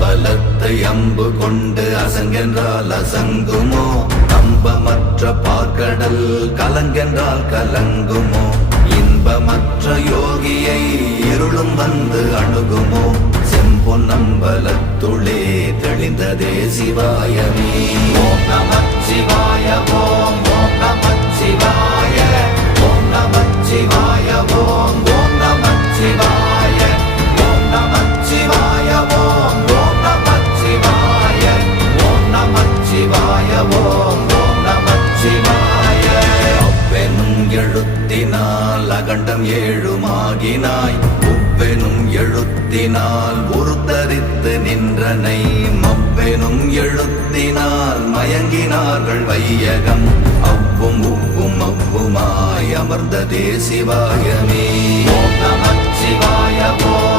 அம்பலத்தை அம்பு கொண்டு அசங்கென்றால் அசங்குமோ? நம்பமற்ற பார்க்கடல் கலங்கென்றால் கலங்குமோ? இன்பமற்ற யோகியை இருளும் வந்து அணுகுமோ? செம்பொன்னம்பலத்துளே தெளிந்ததே சிவாயமே. ஓம் நமச்சிவாய ஓம் ஓம் நமச்சிவாய ஓம் நமச்சிவாய ஓம் ஓம் நமச்சிவாய ஓம் நமச்சிவாய ஓம் ஓம் நமச்சிவாய ஓம் நமச்சிவாய ஓம் ஓம் நமச்சிவாய. அவ்வெனும் எழுத்தினால் அகண்டம் ஏழுமாகினாய், உவ்வெனும் எழுத்தினால் உருத்தரித்து நின்றனை, மவ்வெனும் எழுத்தினால் மயங்கினார்கள் வையகம். அவ்வும் உவ்வும் அவ்வுமாய் அமர்ந்ததே சிவாயமே. ஓம் நமச்சிவாய ஓம்